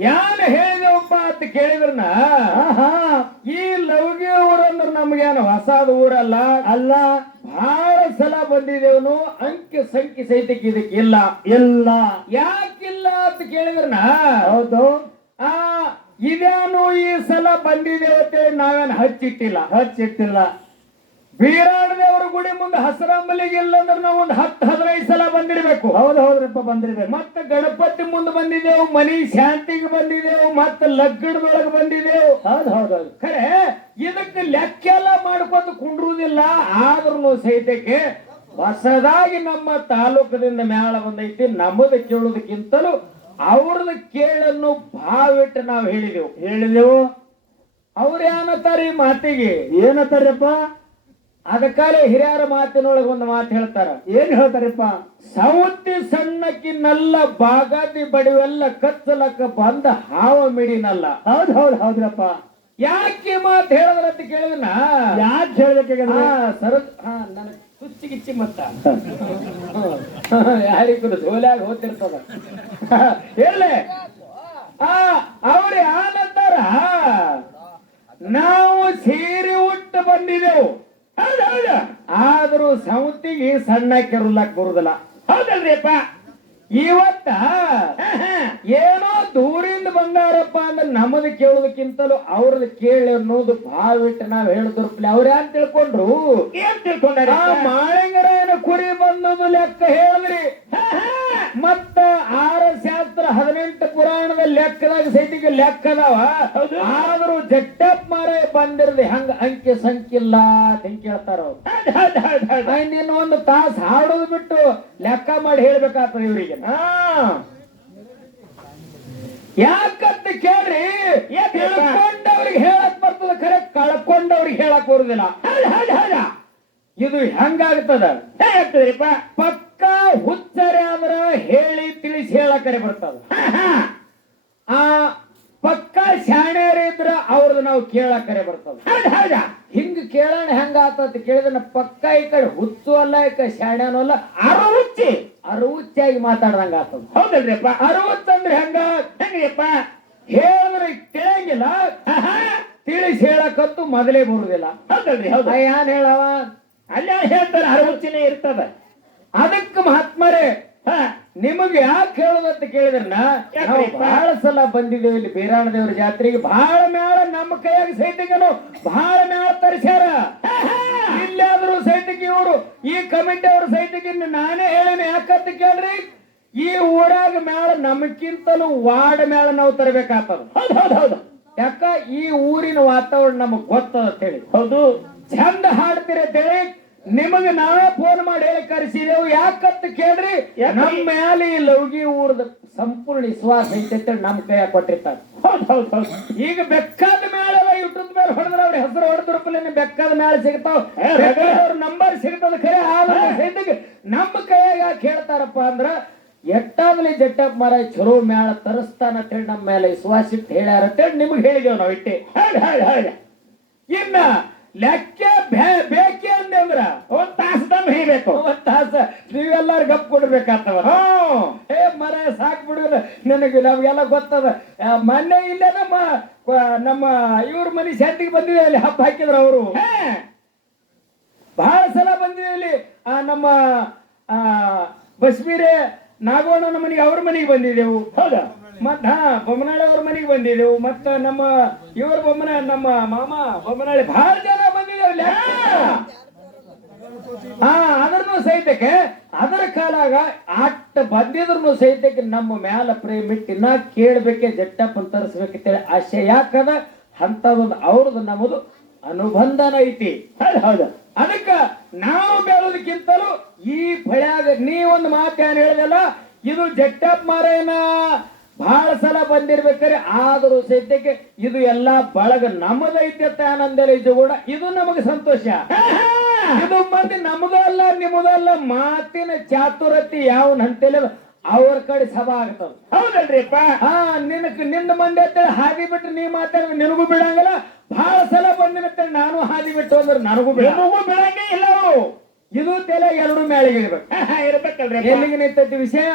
ಯಾನ್ ಹೇಳಿದವಪ್ಪ ಅಂತ ಕೇಳಿದ್ರನ? ಆಹಾ. ಈ ಲವ್ಗೆ ಊರಂದ್ರ ನಮ್ಗೇನು ಹೊಸದ ಊರಲ್ಲ? ಅಲ್ಲ. ಬಹಳ ಸಲ ಬಂದಿದ್ದೇವನು ಅಂಕಿ ಸಂಖ್ಯೆ ಸಹಿತಕ್ಕೆ ಇದಕ್ಕೆ ಇಲ್ಲ. ಇಲ್ಲ. ಯಾಕಿಲ್ಲ ಅಂತ ಕೇಳಿದ್ರನ? ಹೌದು. ಆ ಇದೇನು ಈ ಸಲ ಬಂದಿದೆ ಅಂತೇಳಿ ನಾವೇನು ಹಚ್ಚಿಟ್ಟಿಲ್ಲ. ಹಚ್ಚಿಟ್ಟಿಲ್ಲ. ಬೀರಾಡದೇವರ ಗುಡಿ ಮುಂದೆ ಹಸರಂಬಲಿಗೆ ಇಲ್ಲ ಅಂದ್ರೆ ನಾವು ಒಂದು ಹತ್ತು ಹದಿನೈದು ಸಲ ಬಂದಿರ್ಬೇಕು ಹೌದು ಹೌದ್ರಪ್ಪ ಬಂದಿರ್ಬೇಕು ಮತ್ತೆ ಗಣಪತಿ ಮುಂದೆ ಬಂದಿದ್ದೆವು ಮನಿ ಶಾಂತಿಗೆ ಬಂದಿದ್ದೆವು ಮತ್ತೆ ಲಗ್ಗಡದೊಳಗೆ ಬಂದಿದ್ದೆವು. ಹೌದು ಹೌದು ಹೌದು. ಖರೆ ಇದಕ್ಕೆ ಲೆಕ್ಕೆಲ್ಲ ಮಾಡ್ಕೊಂಡು ಕುಂಡ್ರುವುದಿಲ್ಲ ಆದ್ರೂ ಸಹಿತಕ್ಕೆ ಹೊಸದಾಗಿ ನಮ್ಮ ತಾಲೂಕದಿಂದ ಮೇಳ ಬಂದೈತಿ. ನಮ್ಮದು ಕೇಳೋದಕ್ಕಿಂತಲೂ ಅವ್ರದ್ದು ಕೇಳನ್ನು ಭಾವಿಟ್ಟು ನಾವು ಹೇಳಿದೆವು. ಹೇಳಿದೆವು. ಅವ್ರು ಏನತ್ತಾರ ಈ ಮಾತಿಗೆ? ಏನತ್ತಾರಪ್ಪ ಅದಕ್ಕಾಲೆ ಹಿರಿಯರ ಮಾತಿನೊಳಗೆ ಒಂದು ಮಾತು ಹೇಳ್ತಾರ. ಏನ್ ಹೇಳ್ತಾರಪ್ಪ? ಸೌತಿ ಸಣ್ಣಕ್ಕಿನಲ್ಲ ಬಾಗಾದಿ ಬಡಿವೆಲ್ಲ ಕತ್ತಲಕ್ಕ ಬಂದ ಹಾವ ಮಿಡಿನಲ್ಲ. ಹೌದ್ ಹೌದ್ ಹೌದ್ರಪ್ಪ. ಯಾಕೆ ಮಾತು ಹೇಳದ್ರಂತ ಕೇಳಿದ್ನ? ಯಾಕೆ ಹೇಳ್ಬೇಕಾಗಂದ್ರೆ ಸರದ್ ಹಾ ನನಗೆ ಕುಚ್ಚಿ ಗಿಚ್ಚಿ ಮತ್ತ ಯಾರಿಗೂ ಸೋಲ್ಯಾಗ ಹೋಗ್ತಿರ್ತದ. ಹೇಳಲೆ ಆ ಅವ್ರ ಯಾನಂತಾರ ನಾವು ಸೀರೆ ಉಟ್ಟು ಬಂದಿದೆವು ಹೌದು ಹೌದು ಆದ್ರೂ ಸೌತಿಗೆ ಸಣ್ಣ ಕೆರುಲಕ್ ಬರುದಿಲ್ಲ ಹೌದಲ್ರಿಪ್ಪ ಇವತ್ತ ಏನೋ ದೂರಿಂದ ಬಂದಾರಪ್ಪ ಅಂದ್ರೆ ನಮ್ಮದ್ ಕೇಳೋದಕ್ಕಿಂತಲೂ ಅವ್ರದ್ ಕೇಳಿ ಅನ್ನೋದು ಭಾವಿಟ್ಟು ನಾವ್ ಹೇಳಿದ್ರು ಅವ್ರ ಯಾರು ತಿಳ್ಕೊಂಡ್ರು? ಏನ್ ತಿಳ್ಕೊಂಡಾರ ಆ ಏನು ಕುರಿ ಬಂದದು ಲೆಕ್ಕ ಹೇಳಿದ್ರಿ. ಮತ್ತ ಆರ ಹದಿನೆಂಟು ಪುರಾಣದ ಲೆಕ್ಕದಾಗ ಸೈತಿಗೆ ಲೆಕ್ಕ ಅದಾವ ಆದ್ರೂ ಜಟ್ಟಪ್ ಮಾರ ಬಂದಿರದೆ ಹಂಗ ಅಂಕೆ ಸಂಖ್ಯಿಲ್ಲ ಅಂತ ಕೇಳ್ತಾರ ಅವ್ರು. ಇನ್ನು ಒಂದು ತಾಸು ಹಾಡೋದು ಬಿಟ್ಟು ಲೆಕ್ಕ ಮಾಡಿ ಹೇಳ್ಬೇಕಾಗ್ತದೆ ಇವರಿಗೆ. ಯಾಕಂತ ಕೇಳ್ರಿ? ತಿಳ್ಕೊಂಡವ್ರಿಗೆ ಹೇಳಕ್ ಬರ್ತದ ಖರೆ ಕಳ್ಕೊಂಡವ್ರಿಗೆ ಹೇಳಕ್ ಬರುದಿಲ್ಲ. ಇದು ಹೆಂಗಾಗ್ತದ? ಪಕ್ಕ ಹುಚ್ಚ ತಿಳಿಸಿ ಹೇಳಕರೆ ಬರ್ತದ. ಆ ಪಕ್ಕ ಶಾಣ್ಯರ ಇದ್ರ ಅವ್ರದ್ದು ನಾವು ಕೇಳಕರೆ ಬರ್ತದ. ಹೌದಾ ಹಿಂಗ ಕೇಳೋಣ ಹೆಂಗ ಆತತ್ ಕೇಳಿದ್ರೆ ಪಕ್ಕ ಈ ಕಡೆ ಹುಚ್ಚು ಅಲ್ಲ ಈ ಕಡೆ ಶಾಣ್ಯನೂ ಅಲ್ಲ. ಅರುಚಿ ಅರವುಚ್ಚಿಯಾಗಿ ಮಾತಾಡ್ದಂಗ ಆತದ. ಹೌದಲ್ರಿಪ್ಪ. ಅರವತ್ತಂದ್ರೆ ಹೆಂಗ? ಹೆಂಗಪ್ಪ ಹೇಳಿದ್ರೆ ತಿಳಿಯಂಗಿಲ್ಲ ತಿಳಿಸಿ ಹೇಳಕಂತೂ ಮೊದಲೇ ಬರುದಿಲ್ಲ. ಹೌದಲ್ರಿ ಹೌದು. ಏನ್ ಹೇಳವ? ಅಲ್ಲೇ ಹೇಳ್ತಾರೆ ಅರುಚಿನೇ ಇರ್ತದ. ಅದಕ್ಕೆ ಮಹಾತ್ಮರೇ ಹ. ನಿಮಗೆ ಯಾಕೆ ಹೇಳೋದಂತ ಕೇಳಿದ್ರನ್ನ ನಾವು? ಬಹಳ ಸಲ ಬಂದಿದ್ದೇವೆ ಇಲ್ಲಿ ಬೀರಾಣ ದೇವರ ಜಾತ್ರೆಗೆ. ಬಹಳ ಮೇಳ ನಮ್ಮ ಕೈಯಾಗ ಸೈತಿಕನು ಬಹಳ ಮೇಳ ತರಿಸ್ಯಾರ. ಇಲ್ಲಾದ್ರೂ ಸೈತಿಕ ಇವರು ಈ ಕಮಿಟಿ ಅವ್ರ ಸೈತಿಕ ನಾನೇ ಹೇಳೇನೆ ಯಾಕಂತ ಕೇಳ್ರಿ? ಈ ಊರಾಗ ಮೇಳ ನಮಕ್ಕಿಂತಲೂ ವಾರ್ಡ್ ಮೇಳ ನಾವು ತರಬೇಕಾಗ್ತದ. ಹೌದು ಹೌದು ಹೌದು. ಯಾಕ? ಈ ಊರಿನ ವಾತಾವರಣ ನಮಗ್ ಗೊತ್ತದ ಅಂತ ಹೇಳಿ. ಹೌದು. ಚಂದ ಹಾಡ್ತೀರಿ ಅಂತೇಳಿ ನಿಮಗೆ ನಾವೇ ಫೋನ್ ಮಾಡಿ ಹೇಳಿ ಕರೆಸಿದೆವು. ಯಾಕಂತ ಕೇಳ್ರಿ ನಮ್ ನಮ್ಮ ಮ್ಯಾಲೆ ಈ ಲೌಗಿ ಊರ್ದ ಸಂಪೂರ್ಣ ವಿಶ್ವಾಸ ಐತೆ ನಮ್ ನಮ್ಮ ಕೈಯಾಗ ಕೊಟ್ಟಿರ್ತಾರೆ. ಈಗ ಬೆಕ್ಕಾದ ಮೇಳ ಯೂಟ್ಯೂಬ್ ಮೇಲೆ ಹೊಡೆದ್ರ ಅವ್ರ ಹೆಸರು ಹೊಡೆದ್ರಪ್ಪಲೆ ಬೆಕ್ಕಾದ ಮೇಳ ಸಿಗ್ತಾವ. ಅವ್ರ ನಂಬರ್ ಸಿಗ್ತದ ಖರೆ ಆದ್ರೆ ನಮ್ ನಮ್ಮ ಕೈಯಾಗ ಯಾಕೆ ಹೇಳ್ತಾರಪ್ಪ ಅಂದ್ರ ಎಟ್ಟಾಗ್ಲಿ ಜಟ್ಟಪ್ಪ ಮರ ಚಲೋ ಮೇಳ ತರಸ್ತಾನ ಅಂತೇಳಿ ನಮ್ಮ ಮೇಲೆ ವಿಶ್ವಾಸ ಇಟ್ಟು ಹೇಳ್ಯಾರ ಅಂತೇಳಿ ನಿಮ್ಗೆ ಹೇಳಿದೇವ್ ನಾವು ಇಟ್ಟೆ. ಇನ್ನ ಲೆಕ್ಕ ಬೇಕೆ ಅಂದೆ ಅಂದ್ರ ಒಂದ್ ತಾಸ ದಮ್ ಹೇಬೇಕು ಒಂದ್ ತಾಸ. ನೀವೆಲ್ಲಾರು ಗಪ್ ಕೊಡ್ಬೇಕಾಗ್ತವ ಏ ಮರ ಸಾಕ್ ಬಿಡುದ ನನಗೆ ನಮ್ಗೆಲ್ಲ ಗೊತ್ತದ. ಮನೆ ಮೊನ್ನೆ ಇಲ್ಲೇ ನಮ್ಮ ನಮ್ಮ ಇವ್ರ ಮನೆ ಶಾಂತಿಗೆ ಬಂದಿದೆ ಅಲ್ಲಿ ಹಬ್ಬ ಹಾಕಿದ್ರ ಅವರು. ಬಹಳ ಸಲ ಬಂದಿದೆ ಅಲ್ಲಿ. ಆ, ನಮ್ಮ ಆ, ಬಸ್ಮೀರೆ ನಾಗೋಣ ಮನೆಗೆ ಅವ್ರ ಮನೆಗೆ ಬಂದಿದ್ದೆವು. ಹೌದಾ? ಮತ್ತ ಹಾ ಬೊಮ್ಮನಾಳಿ ಅವ್ರ ಮನೆಗೆ ಬಂದಿದ್ದೆವು ಮತ್ತ ನಮ್ಮ ಇವ್ರ ಬೊಮ್ಮನ ನಮ್ಮ ಮಾಮ ಬೊಮ್ಮನಾಳಿ ಬಹಳ ಜನ ಬಂದಿದ್ದೇವೆ ಹಾ ಅದ್ರನು ಸಹಿತಕ್ಕೆ ಅದರ ಕಾಲಾಗ ಅಟ್ಟ ಬಂದಿದ್ರು ಸಹಿತಕ್ಕೆ ನಮ್ಮ ಮ್ಯಾಲ ಪ್ರೇಮ ಇಟ್ಟು ಇನ್ನ ಕೇಳ್ಬೇಕೆ ಜಟ್ಟಪ್ಪನ್ ತರಿಸ್ಬೇಕಂತೇಳಿ ಆಶೆ ಯಾಕದ? ಅಂತದೊಂದು ಅವ್ರದ್ದು ನಮ್ಮದು ಅನುಬಂಧನ ಐತಿ. ಹೌದು ಹೌದು. ಅದಕ್ಕ ನಾವು ಬೆಳೋದಕ್ಕಿಂತಲೂ ಈ ಭಯಾಗ ನೀ ಒಂದು ಮಾತು ಏನ್ ಹೇಳಿದಲ್ಲ? ಇದು ಜಟ್ಟಪ್ಪ ಮಾರೇನ ಬಹಳ ಸಲ ಬಂದಿರ್ಬೇಕಾರೆ ಆದರೂ ಸದ್ಯಕ್ಕೆ ಇದು ಎಲ್ಲ ಬಳಗ ನಮ್ಮದೈತೆ ಅಂತ ಆನಂದಲ್ಲ ಇದು ಕೂಡ ಇದು ನಮಗೆ ಸಂತೋಷ. ಇದು ಮತ್ತೆ ನಮಗಲ್ಲ ಅಲ್ಲ ಮಾತಿನ ಚಾತುರತಿ ಯಾವ ಅಂತೇಳಿ ಅವ್ರ ಕಡೆ ಸಭಾ ಆಗ್ತದ. ಹೌದಲ್ರಿಪ್ಪ? ಹಾ ನಿನ್ ನಿನ್ನ ಮಂದಿ ಅಂತ ಹಾದಿ ಬಿಟ್ಟು ನೀ ಮಾತಾಡ ನಿನಗೂ ಬಿಡಂಗಿಲ್ಲ. ಬಹಳ ಸಲ ಬಂದಿನಂತೇಳಿ ನಾನು ಹಾದಿ ಬಿಟ್ಟು ಅಂದ್ರೆ ನನಗೂ ಬಿಡ. ಬಿಡಂಗೇ ಇಲ್ಲ. ಇದು ತಲೆ ಎರಡು ಮೇಳಿಗೆ ಇರ್ಬೇಕು ಇರ್ಬೇಕಲ್ರಿ ಎಲ್ಲಿಗೆ ನಿಂತೈತಿ ವಿಷಯ?